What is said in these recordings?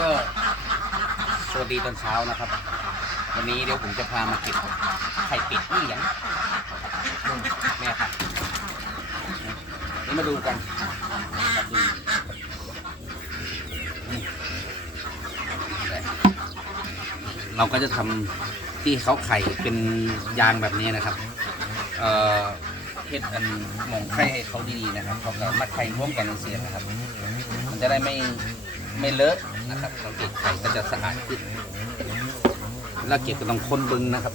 ก็สวัสดีตอนเช้านะครับ วันนี้เดี๋ยวผมจะพามาเก็บไข่เป็ดนี่อย่างนู่นแม่ครับนี่มาดูกันนี่เราก็จะทำที่เขาไข่เป็นยางแบบนี้นะครับ เอ่อเฮ็ดอันหมองไข่ให้เขาดีๆนะครับเขาก็มัดไข่ร่วมกันเสียนะครับ มันจะได้ไม่ ไม่เลอะนะครับสังเกตไข่ก็จะสะอาดขึ้นแล้วเก็บก็ต้องคนบึงนะครับ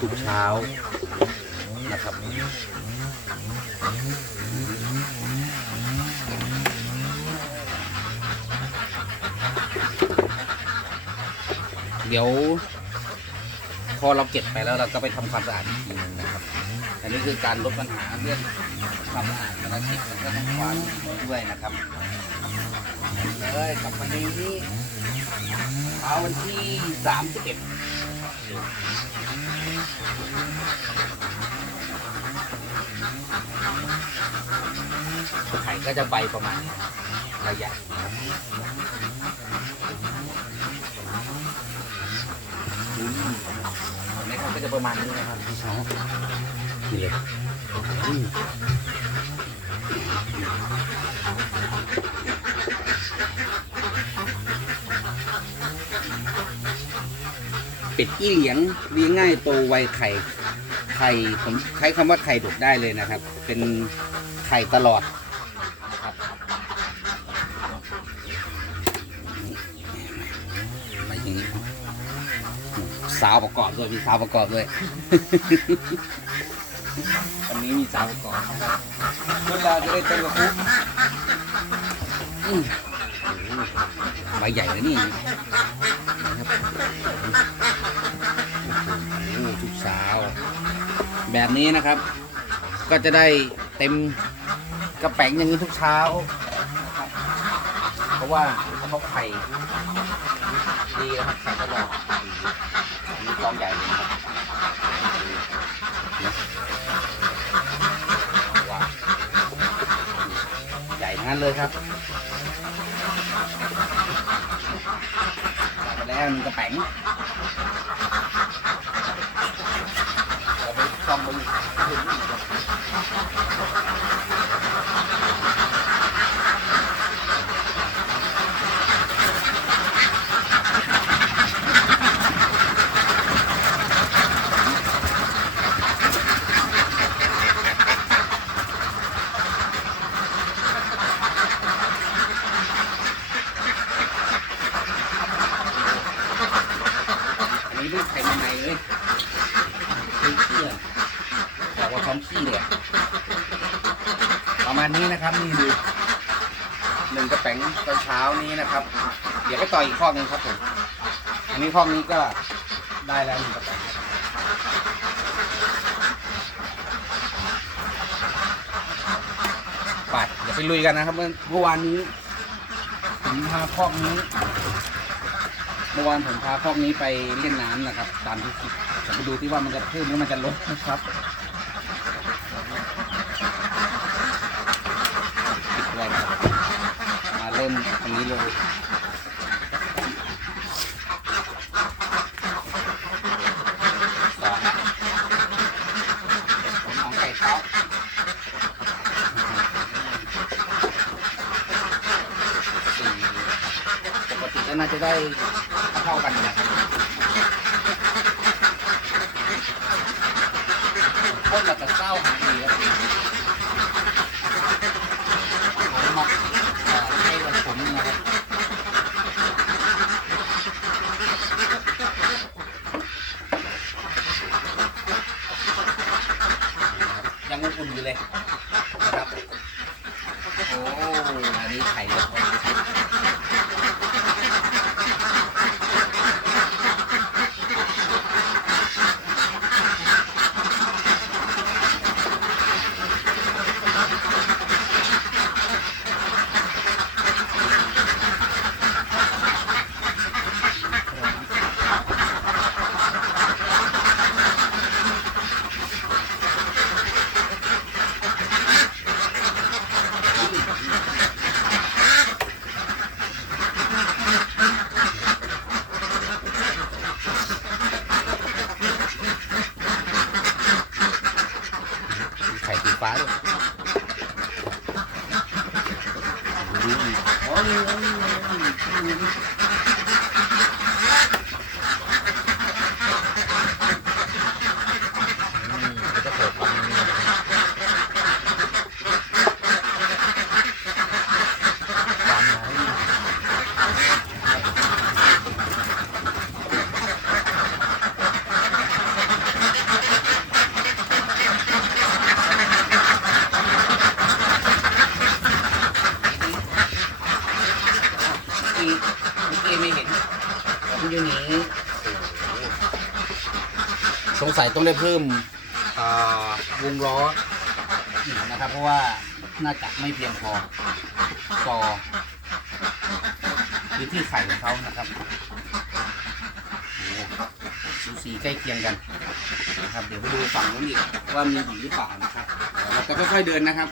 ทุกเช้านะครับเดี๋ยวพอเราเก็บไปแล้วเราก็ไปทำความสะอาดอีกทีหนึงนะ นนี้คือการลดปัญหาเรื่องความสะอาดแล้วก็เช็คมันก็ต้องความด้วยนะครับเลยกับวันนี้เช้าวันที่สามสิบเอ็ดไข่ก็จะใบประมาณนี้ระยะอืมนี่ครับก็จะประมาณนี้นะครับพี่ช้าง นี่เลยเป็ดอี้เหลียงเลี้ยงง่ายโตไวไข่ไข่ผมใช้คำว่าไข่ดกได้เลยนะครับ เป็นไข่ตลอดครับไปอย่างนี้สาวประกอบด้วยมีสาวประกอบด้วย วันนี้มีสาวประกอนะครับเวลาจะได้เต้นกับคุกใบใหญ่เลยนี่นะครับทุกสาว แบบนี้นะครับ ก็จะได้เต็มกระแป๋งอย่างนี้ทุกเช้า เพราะว่าเขาไข่ดีนะครับไข่ตลอดมีกองใหญ่เลยครับว้าวใหญ่ทั้ง นั้นเลยครับไปแล้วมันกระแป๋งเราไปซ่อมบนถึงอีกครับอันนี้ลูกไข่ใหม่ๆเลยลูกเชื่อบอกว่าพร้อมขี้เลยอะ ประมาณนี้นะครับนี่ดูหนึ่งกระแป๋งตอนเช้านี้นะครับ เดี๋ยวไปต่ออีกข้อหนึงครับผมอันนี้ข้อนี้ก็ได้แล้วหนึ่งกระแป๋งไปเดี๋ยวไปลุยกันนะครับ เมื่อวานนี้ผมพาข้อนี้ เมื่อวานผมพาพวกนี้ไปเล่นน้ำนะครับ ตามที่คิดจะไปดูที่ว่ามันจะเพิ่มหรือมันจะลดนะครับปิดไว้นะครับมาเริ่ม ตรงนี้เลยสองผมเอาไกลกว่าปกติก็น่าจะได้เท่ากันแหละคนละกับเศร้าหาดีครับผมมาเอ่อให้วันผมนะครับยัง อุ่นอยู่เลยนะครับโอ้อันนี้ไข่ลงาด้วยดูอีกอ๋อนี่นี่นี่นี่อืมแล้วก็เปิดฟังนี่วางไว้อีกเมื่อกี้ไม่เห็นผม อยู่นี้สงสัยต้องได้เพิ่มอ่าวงล้ออีกนะครับ เพราะว่าน่าจะไม่เพียงพอต่อพื้นที่ไข่ของเขานะครับโอ้โหสูสีใกล้เคียงกันนะครับ เดี๋ยวไปดูฝั่งนู้นอีกว่ามีอีกหรือเปล่านะครับเราจะค่อยๆเดินนะครับ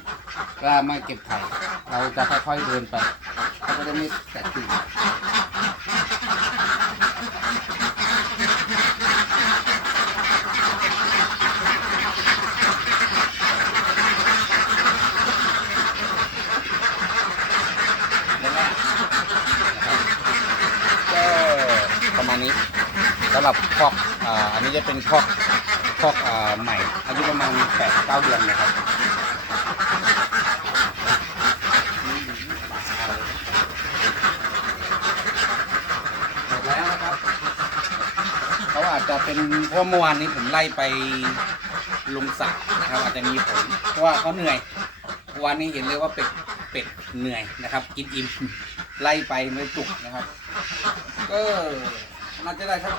ว่ามาเก็บไข่เราจะค่อยๆเดินไปเราก็จะไม่แตะตื่น แล้วก็ก็ประ มาณนี้สำหรับคอกอ,อันนี้จะเป็นคอกคอกอใหม่อายุประมาณแปดเก้าเดือนนะครับแล้วนะครับเขาอาจจะเป็นเพราะเมื่อวานนี้ผมไล่ไปลงสระนะครับอาจจะมีผลเพราะว่าเขาเหนื่อยวันนี้เห็นเลยว่าเป็ดเป็ดเหนื่อยนะครับ กินอิ่มไล่ไปไม่จุกนะครับ ก็ น่าจะได้ครับ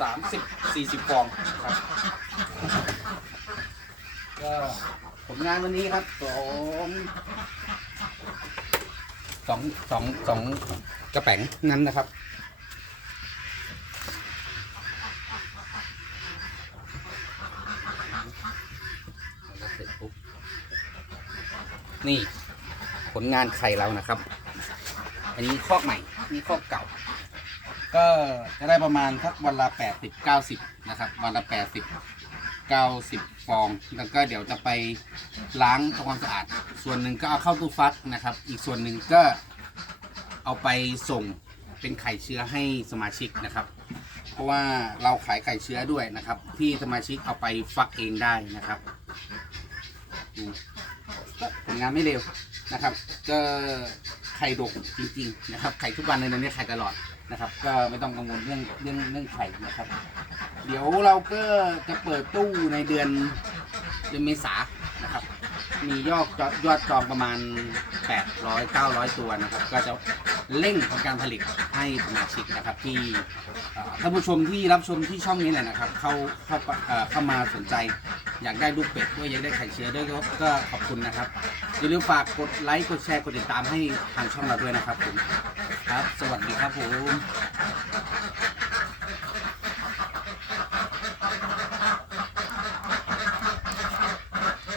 สามสิบสี่สิบฟองครับก็ผลงานวันนี้ครับสองสองสองสองกระแป๋งนั้นนะครับเสร็จปุ๊บนี่ผลงานไข่เรานะครับ อันนี้คอกใหม่ นี่คอกเก่า ก็จะได้ประมาณสักวันละแปดสิบเก้าสิบนะครับ วันละแปดสิบเก้าสิบฟอง แล้วก็เดี๋ยวจะไปล้างทำความสะอาด ส่วนหนึ่งก็เอาเข้าตู้ฟักนะครับ อีกส่วนหนึ่งก็เอาไปส่งเป็นไข่เชื้อให้สมาชิกนะครับ เพราะว่าเราขายไข่เชื้อด้วยนะครับ ที่สมาชิกเอาไปฟักเองได้นะครับอืมก็ผลงานไม่เร็วนะครับ ก็ไข่ดกจริง ๆ นะครับ ไข่ทุกวันในนั้นเนี่ยไข่ตลอด นะครับ ก็ไม่ต้องกังวลเรื่องเรื่องเรื่องไข่นะครับ เดี๋ยวเราก็จะเปิดตู้ในเดือนเดือนเมษา มียอดยอดจองประมาณ 800 900 ตัวนะครับ ก็จะเร่งของการผลิตให้สมาชิกนะครับที่ท่านผู้ชมที่รับชมที่ช่องนี้แหละนะครับ เข้าเข้าเข้ามาสนใจ อยากได้ลูกเป็ดด้วยอยากได้ไข่เชื้อด้วยก็ก็ขอบคุณนะครับอย่าลืมฝากกดไลค์กดแชร์กดติดตามให้ทางช่องเราด้วยนะครับผมครับ สวัสดีครับผม